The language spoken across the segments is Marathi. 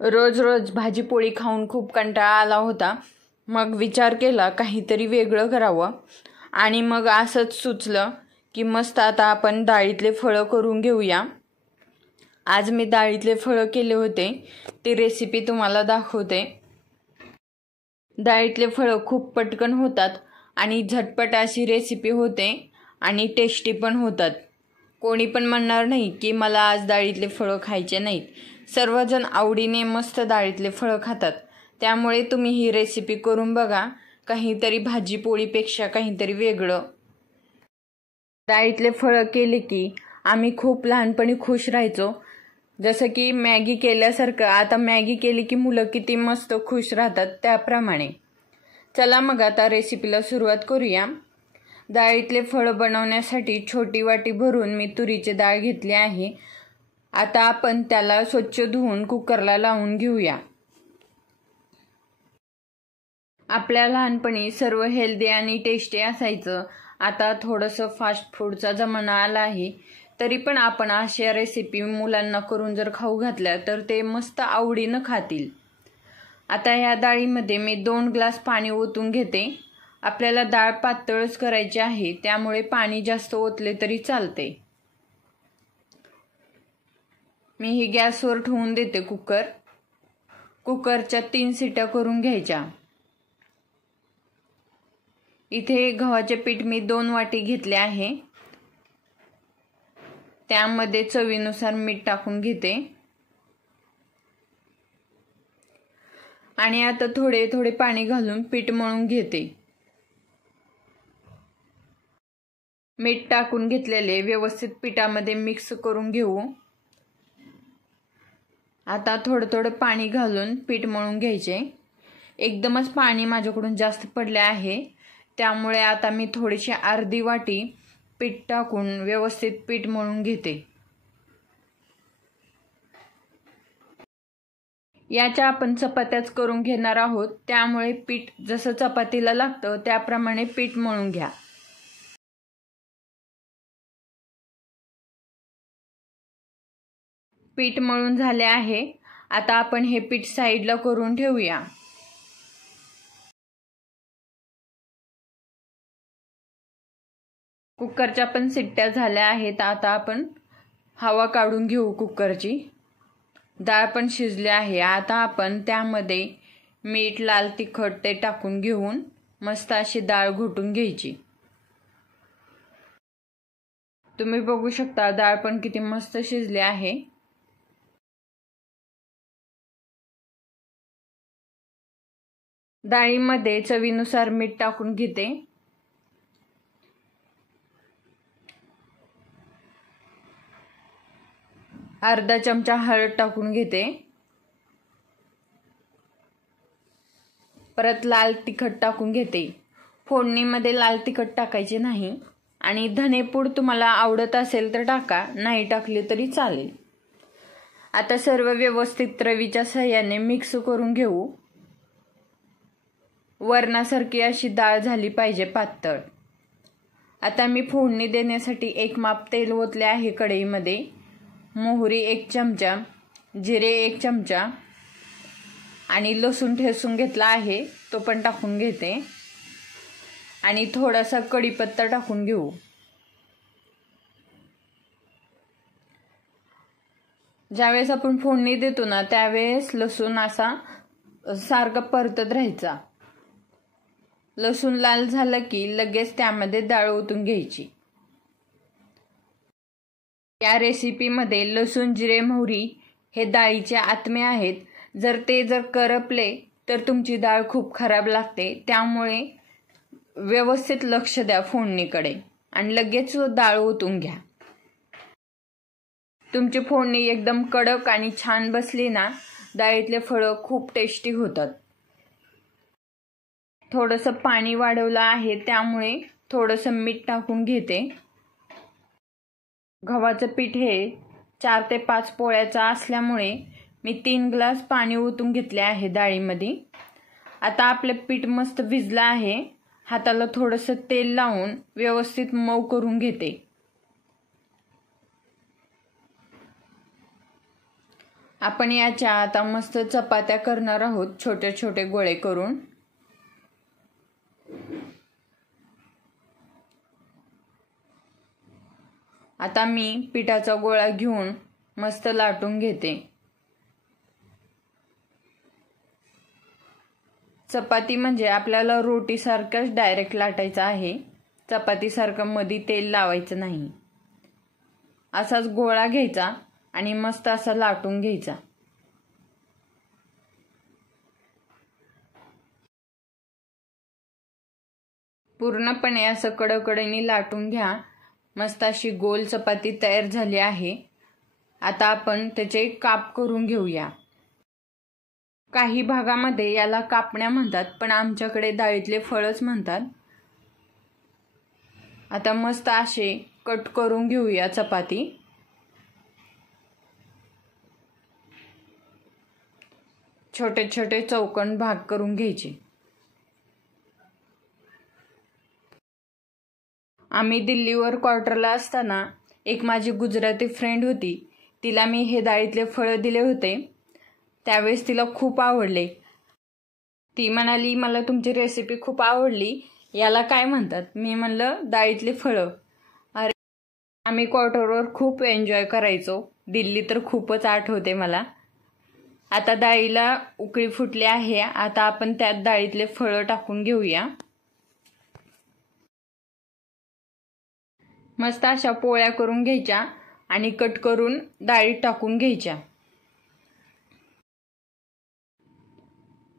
रोज रोज भाजी पोळी खाऊन खूप कंटाळा आला होता. मग विचार केला काहीतरी वेगळं करावं आणि मग असंच सुचलं की मस्त आता आपण डाळीतले फळं करून घेऊया. आज मी डाळीतले फळं केले होते, ती रेसिपी तुम्हाला दाखवते. डाळीतले फळं खूप पटकन होतात आणि झटपट अशी रेसिपी होते आणि टेस्टी पण होतात. कोणी पण म्हणणार नाही की मला आज डाळीतले फळं खायचे नाहीत. सर्वजण आवडीने मस्त डाळीतले फळं खातात. त्यामुळे तुम्ही ही रेसिपी करून बघा, काहीतरी भाजी पोळीपेक्षा काहीतरी वेगळं. डाळीतले फळं केले की आम्ही खूप लहानपणी खुश राहायचो. जसं की मॅगी केल्यासारखं. आता मॅगी केली की मुलं किती मस्त खुश राहतात त्याप्रमाणे. चला मग आता रेसिपीला सुरुवात करूया. डाळीतले फळं बनवण्यासाठी छोटी वाटी भरून मी तुरीची डाळ घेतली आहे. आता आपण त्याला स्वच्छ धुवून कुकरला लावून घेऊया. आपल्या लहानपणी सर्व हेल्दी आणि टेस्टी असायचं. आता थोडंसं फास्ट फूडचा जमाना आला आहे, तरी पण आपण अशा रेसिपी मुलांना करून जर खाऊ घातल्या तर ते मस्त आवडीनं खातील. आता ह्या डाळीमध्ये मी 2 ग्लास पाणी ओतून घेते. आपल्याला डाळ पातळच करायची आहे, त्यामुळे पाणी जास्त ओतले तरी चालते. मी ही गॅसवर ठेवून देते कुकर. कुकरच्या 3 शिट्या करून घ्यायच्या. इथे गव्हाचे पीठ मी 2 वाटी घेतले आहे. त्यामध्ये चवीनुसार मीठ टाकून घेते आणि आता थोडे थोडे पाणी घालून पीठ मळून घेते. मीठ टाकून घेतलेले व्यवस्थित पिठामध्ये मिक्स करून घेऊ. आता थोडं थोडं पाणी घालून पीठ मळून घ्यायचे. एकदमच पाणी माझ्याकडून जास्त पडले आहे, त्यामुळे आता मी थोडीशी अर्धी वाटी पीठ टाकून व्यवस्थित पीठ मळून घेते. याच्या आपण चपात्याच करून घेणार आहोत, त्यामुळे पीठ जसं चपातीला लागतं त्याप्रमाणे पीठ मळून घ्या. पीठ मळून झाले आहे. आता आपण हे पीठ साईडला करून ठेवूया. कुकरच्या पण शिट्ट्या झाल्या आहेत. आता आपण हवा काढून घेऊ कुकरची. डाळ पण शिजली आहे. आता आपण त्यामध्ये मीठ, लाल तिखट ते टाकून घेऊन मस्त अशी डाळ घोटून घ्यायची. तुम्ही बघू शकता डाळ पण किती मस्त शिजली आहे. डाळीमध्ये चवीनुसार मीठ टाकून घेते. अर्धा चमचा हळद टाकून घेते. परत लाल तिखट टाकून घेते. फोडणीमध्ये लाल तिखट टाकायचे नाही आणि धनेपूड तुम्हाला आवडत असेल तर टाका, नाही टाकले तरी चालेल. आता सर्व व्यवस्थित रवीच्या सहाय्याने मिक्स करून घेऊ. वरणासारखी अशी डाळ झाली पाहिजे पातळ. आता मी फोडणी देण्यासाठी 1 माप तेल ओतले आहे कढईमध्ये. मोहरी 1 चमचा, जिरे 1 चमचा आणि लसूण ठेचून घेतला आहे, तो पण टाकून घेते आणि थोडासा कढीपत्ता टाकून घेऊ. ज्यावेळेस आपण फोडणी देतो ना त्यावेळेस लसूण असा सारखा परतत राहायचा. लसूण लाल झालं की लगेच त्यामध्ये डाळ ओतून घ्यायची. या रेसिपीमध्ये लसूण, जिरे, मोहरी हे डाळीचे आत्मे आहेत. जर करपले तर तुमची डाळ खूप खराब लागते. त्यामुळे व्यवस्थित लक्ष द्या फोडणीकडे आणि लगेच डाळ ओतून घ्या. तुमची फोडणी एकदम कडक आणि छान बसली ना, डाळीतले फळं खूप टेस्टी होतात. थोडंसं पाणी वाढवलं आहे, त्यामुळे थोडंसं मीठ टाकून घेते. गव्हाचं पीठ हे 4 ते 5 पोळ्याचं असल्यामुळे मी 3 ग्लास पाणी ओतून घेतले आहे डाळीमध्ये. आता आपलं पीठ मस्त भिजलं आहे. हाताला थोडंसं तेल लावून व्यवस्थित मऊ करून घेते. आपण याच्या आता मस्त चपात्या करणार आहोत, छोटे छोटे गोळे करून. आता मी पिठाचा गोळा घेऊन मस्त लाटून घेते. चपाती म्हणजे आपल्याला रोटी सारखंच डायरेक्ट लाटायचं आहे. चपाती सारखं मध्ये तेल लावायचं नाही. असाच गोळा घ्यायचा आणि मस्त असा लाटून घ्यायचा. पूर्णपणे असं कडकडीने लाटून घ्या. मस्त अशी गोल चपाती तयार झाली आहे. आता आपण त्याचे काप करून घेऊया. काही भागामध्ये याला कापण्या म्हणतात, पण आमच्याकडे डाळीतले फळच म्हणतात. आता मस्त असे कट करून घेऊया चपाती. छोटे छोटे चौकोन भाग करून घ्यायचे. आम्ही दिल्लीवर क्वार्टरला असताना एक माझी गुजराती फ्रेंड होती. तिला मी हे डाळीतले फळं दिले होते. त्यावेळेस तिला खूप आवडले. ती म्हणाली, मला तुमची रेसिपी खूप आवडली, याला काय म्हणतात? मी म्हणलं, डाळीतले फळं. अरे, आम्ही क्वार्टरवर खूप एन्जॉय करायचो. दिल्ली तर खूपच आठवते मला. आता डाळीला उकळी फुटली आहे. आता आपण त्यात डाळीतले फळं टाकून घेऊया. मस्त अशा पोळ्या करून घ्यायच्या आणि कट करून डाळीत टाकून घ्यायच्या.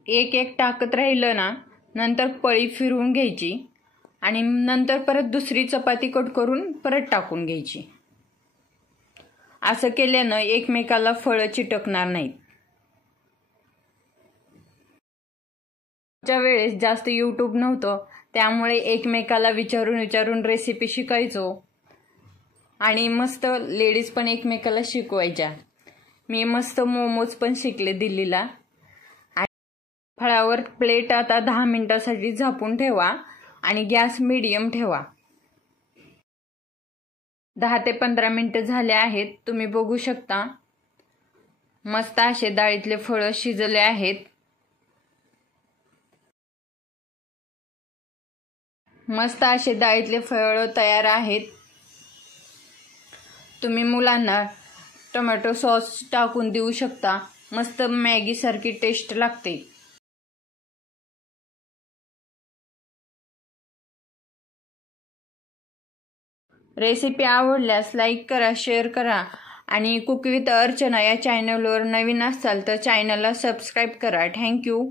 एक एक टाकत राहिलं ना, नंतर पळी फिरवून घ्यायची आणि नंतर परत दुसरी चपाती कट करून परत टाकून घ्यायची. असं केल्यानं एकमेकाला फळं चिटकणार नाहीत. त्या वेळेस जास्त यूट्यूब नव्हतं, त्यामुळे एकमेकाला विचारून रेसिपी शिकायचो आणि मस्त लेडीज पण एकमेकाला शिकवायच्या. मी मस्त मोमोज पण शिकले दिल्लीला. फळावर प्लेट आता 10 मिनिटासाठी झापून ठेवा आणि गॅस मीडियम ठेवा. 10 ते 15 मिनिटं झाले आहेत. तुम्ही बघू शकता मस्त असे डाळीतले फळं शिजले आहेत. मस्त असे डाळीतले फळं तयार आहेत. तुम्ही मुलांना टोमॅटो सॉस टाकून देऊ शकता. मस्त मॅगी सारखी टेस्ट लागते. रेसिपी आवडल्यास लाईक करा, शेअर करा आणि कुक विथ अर्चना या चॅनलवर नवीन असाल तर चॅनलला सबस्क्राईब करा. थँक्यू.